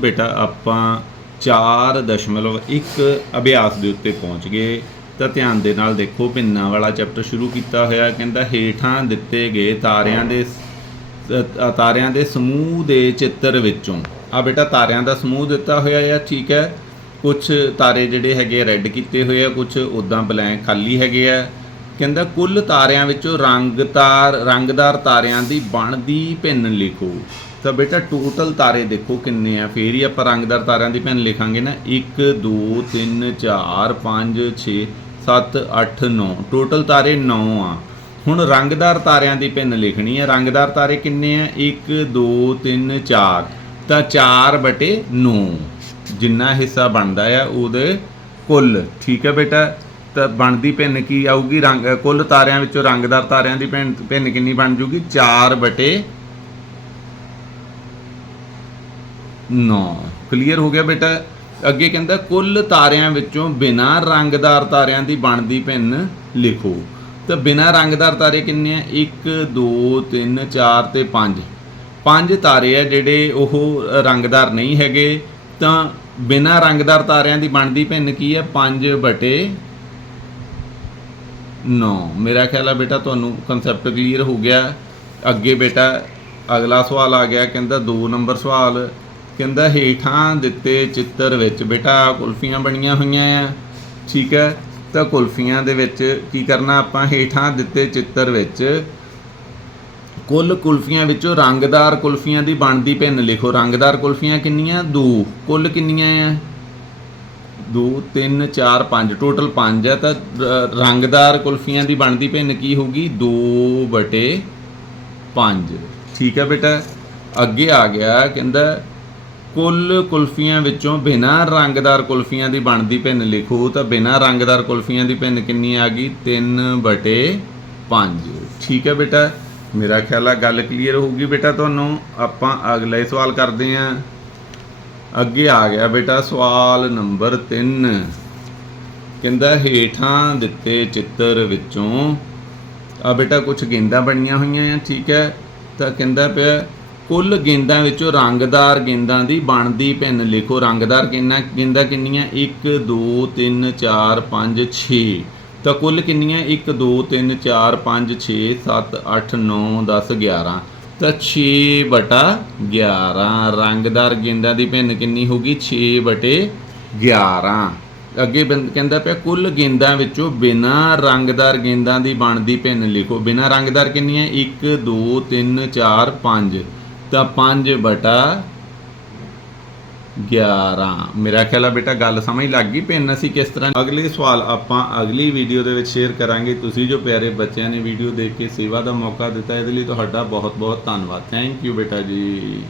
ਬੇਟਾ, ਆਪਾਂ 4.1 ਅਭਿਆਸ ਦੇ ਉੱਤੇ ਪਹੁੰਚ ਗਏ। ਤਾਂ ਧਿਆਨ ਦੇ ਨਾਲ ਦੇਖੋ, ਭਿੰਨਾਂ ਵਾਲਾ ਚੈਪਟਰ ਸ਼ੁਰੂ ਕੀਤਾ ਹੋਇਆ। ਕਹਿੰਦਾ, ਹੇਠਾਂ ਦਿੱਤੇ ਗਏ ਤਾਰਿਆਂ ਦੇ ਤਾਰਿਆਂ ਦੇ ਸਮੂਹ ਦੇ ਚਿੱਤਰ ਵਿੱਚੋਂ। ਆ ਬੇਟਾ, ਤਾਰਿਆਂ ਦਾ ਸਮੂਹ ਦਿੱਤਾ ਹੋਇਆ ਆ, ਠੀਕ ਹੈ। ਕੁਝ ਤਾਰੇ ਜਿਹੜੇ ਹੈਗੇ ਰੈੱਡ ਕੀਤੇ ਹੋਏ ਆ ਕੁਝ ਉਦਾਂ ਬਲੈਂਕ ਖਾਲੀ ਹੈਗੇ ਆ। ਕਹਿੰਦਾ, ਕੁੱਲ ਤਾਰਿਆਂ ਵਿੱਚੋਂ ਰੰਗਤਾਰ ਰੰਗਦਾਰ ਤਾਰਿਆਂ ਦੀ ਬਣਦੀ ਭਿੰਨ ਲਿਖੋ। ਤਾਂ ਬੇਟਾ ਟੋਟਲ ਤਾਰੇ ਦੇਖੋ ਕਿੰਨੇ ਆ। ਫੇਰ ਹੀ ਆਪਾਂ ਰੰਗਦਾਰ ਤਾਰਿਆਂ ਦੀ ਭਿੰਨ ਲਿਖਾਂਗੇ ਨਾ। 1 2 3 4 5 6 7 8 9 ਟੋਟਲ ਤਾਰੇ 9 ਆ। ਹੁਣ ਰੰਗਦਾਰ ਤਾਰਿਆਂ ਦੀ ਭਿੰਨ ਲਿਖਣੀ ਹੈ ਰੰਗਦਾਰ ਤਾਰੇ ਕਿੰਨੇ ਆ? 1 2 3 4 ਤਾਂ 4 ਬਟੇ 9 ਜਿੰਨਾ ਹਿੱਸਾ ਬਣਦਾ ਆ, ਉਹਦੇ ਕੁੱਲ। ਠੀਕ ਹੈ ਬੇਟਾ? ਤਾਂ ਬਣਦੀ ਭਿੰਨ ਕੀ ਆਊਗੀ? ਰੰਗ, ਕੁੱਲ ਤਾਰਿਆਂ ਵਿੱਚੋਂ ਰੰਗਦਾਰ ਤਾਰਿਆਂ ਦੀ ਭਿੰਨ ਭਿੰਨ ਕਿੰਨੀ ਬਣ ਜੂਗੀ? 4 ਬਟੇ 9 ਕਲੀਅਰ ਹੋ ਗਿਆ ਬੇਟਾ? ਅੱਗੇ ਕਹਿੰਦਾ, ਕੁੱਲ ਤਾਰਿਆਂ ਵਿੱਚੋਂ ਬਿਨਾਂ ਰੰਗਦਾਰ ਤਾਰਿਆਂ ਦੀ ਬਣਦੀ ਭਿੰਨ ਲਿਖੋ। ਤਾਂ ਬਿਨਾਂ ਰੰਗਦਾਰ ਤਾਰੇ ਕਿੰਨੇ ਆ? 1 2 3 4 ਤੇ 5 ਪੰਜ ਤਾਰੇ ਆ ਜਿਹੜੇ ਉਹ ਰੰਗਦਾਰ ਨਹੀਂ ਹੈਗੇ। ਤਾਂ ਬਿਨਾਂ ਰੰਗਦਾਰ ਤਾਰਿਆਂ ਦੀ ਬਣਦੀ ਭਿੰਨ ਕੀ ਹੈ 5 ਬਟੇ 9 ਮੇਰਾ ਖਿਆਲ ਹੈ ਬੇਟਾ ਤੁਹਾਨੂੰ ਕਨਸੈਪਟ ਕਲੀਅਰ ਹੋ ਗਿਆ। ਅੱਗੇ ਬੇਟਾ ਅਗਲਾ ਸਵਾਲ ਆ ਗਿਆ, ਕਹਿੰਦਾ 2 ਨੰਬਰ ਸਵਾਲ। ਕਹਿੰਦਾ ਹੇਠਾਂ ਦਿੱਤੇ ਚਿੱਤਰ ਵਿੱਚ ਬੇਟਾ ਕੁਲਫੀਆਂ ਬਣੀਆਂ ਹੋਈਆਂ ਆ। ਠੀਕ ਹੈ? ਤਾਂ ਕੁਲਫੀਆਂ ਦੇ ਵਿੱਚ ਕੀ ਕਰਨਾ ਆਪਾਂ? ਹੇਠਾਂ ਦਿੱਤੇ ਚਿੱਤਰ ਵਿੱਚ ਕੁੱਲ ਕੁਲਫੀਆਂ ਵਿੱਚੋਂ ਰੰਗਦਾਰ ਕੁਲਫੀਆਂ ਦੀ ਬਣਦੀ ਭਿੰਨ ਲਿਖੋ। ਰੰਗਦਾਰ ਕੁਲਫੀਆਂ ਕਿੰਨੀਆਂ? ਦੋ। ਕੁੱਲ ਕਿੰਨੀਆਂ ਆ? 2 3 4 5 ਟੋਟਲ 5 ਹੈ ਤਾਂ ਰੰਗਦਾਰ ਕੁਲਫੀਆਂ ਦੀ ਬਣਦੀ ਭਿੰਨ ਕੀ ਹੋਊਗੀ? 2 ਬਟੇ 5 ਠੀਕ ਹੈ ਬੇਟਾ? ਅੱਗੇ ਆ ਗਿਆ, ਕਹਿੰਦਾ, ਕੁੱਲ ਕੁਲਫੀਆਂ ਵਿੱਚੋਂ ਬਿਨਾਂ ਰੰਗਦਾਰ ਕੁਲਫੀਆਂ ਦੀ ਬਣਦੀ ਭਿੰਨ ਲਿਖੋ, ਤਾਂ ਬਿਨਾਂ ਰੰਗਦਾਰ ਕੁਲਫੀਆਂ ਦੀ ਭਿੰਨ ਕਿੰਨੀ ਆ ਗਈ? 3 ਬਟੇ 5 ਠੀਕ ਹੈ ਬੇਟਾ? ਮੇਰਾ ਖਿਆਲ ਆ ਗੱਲ ਕਲੀਅਰ ਹੋਊਗੀ ਬੇਟਾ ਤੁਹਾਨੂੰ। ਆਪਾਂ ਅਗਲੇ ਸਵਾਲ ਕਰਦੇ ਆਂ ਅੱਗੇ ਆ ਗਿਆ ਬੇਟਾ ਸਵਾਲ ਨੰਬਰ 3 ਕਹਿੰਦਾ, ਹੇਠਾਂ ਦਿੱਤੇ ਚਿੱਤਰ ਵਿੱਚੋਂ ਆ ਬੇਟਾ ਕੁਝ ਗੇਂਦਾਂ ਬਣੀਆਂ ਹੋਈਆਂ ਆ, ਠੀਕ ਹੈ? ਤਾਂ ਕਹਿੰਦਾ ਪਿਆ, ਕੁੱਲ ਗੇਂਦਾਂ ਵਿੱਚੋਂ ਰੰਗਦਾਰ ਗੇਂਦਾਂ ਦੀ ਬਣਦੀ ਭਿੰਨ ਲਿਖੋ। ਰੰਗਦਾਰ ਕਿੰਨਾ ਗੇਂਦਾਂ ਕਿੰਨੀਆਂ? 1 2 3 4 5 6 ਤਾਂ ਕੁੱਲ ਕਿੰਨੀਆਂ? 1 2 3 4 5 6 7 8 9 10 11 ਤਾਂ 6 ਬਟਾ 11 ਰੰਗਦਾਰ ਗੇਂਦਾਂ ਦੀ ਭਿੰਨ ਕਿੰਨੀ ਹੋਗੀ 6 ਬਟੇ 11 ਅੱਗੇ ਬੰ- ਕਹਿੰਦਾ ਪਿਆ, ਕੁੱਲ ਗੇਂਦਾਂ ਵਿੱਚੋਂ ਬਿਨਾਂ ਰੰਗਦਾਰ ਗੇਂਦਾਂ ਦੀ ਬਣਦੀ ਭਿੰਨ ਲਿਖੋ। ਬਿਨਾਂ ਰੰਗਦਾਰ ਕਿੰਨੀ ਹੈ 1 2 3 4 5 ਤਾਂ 5 ਬਟਾ 11 ਮੇਰਾ ਖਿਆਲ ਆ ਬੇਟਾ, ਗੱਲ ਸਮਝ ਲੱਗ ਗਈ ਭਿੰਨ ਅਸੀਂ ਕਿਸ ਤਰ੍ਹਾਂ ਅਗਲੇ ਸਵਾਲ ਆਪਾਂ ਅਗਲੀ ਵੀਡੀਓ ਦੇ ਵਿੱਚ ਸ਼ੇਅਰ ਕਰਾਂਗੇ। ਤੁਸੀਂ ਜੋ ਪਿਆਰੇ ਬੱਚਿਆਂ ਨੇ ਵੀਡੀਓ ਦੇਖ ਕੇ ਸੇਵਾ ਦਾ ਮੌਕਾ ਦਿੱਤਾ, ਇਹਦੇ ਲਈ ਤੁਹਾਡਾ ਬਹੁਤ ਬਹੁਤ ਧੰਨਵਾਦ। ਥੈਂਕ ਯੂ ਬੇਟਾ ਜੀ।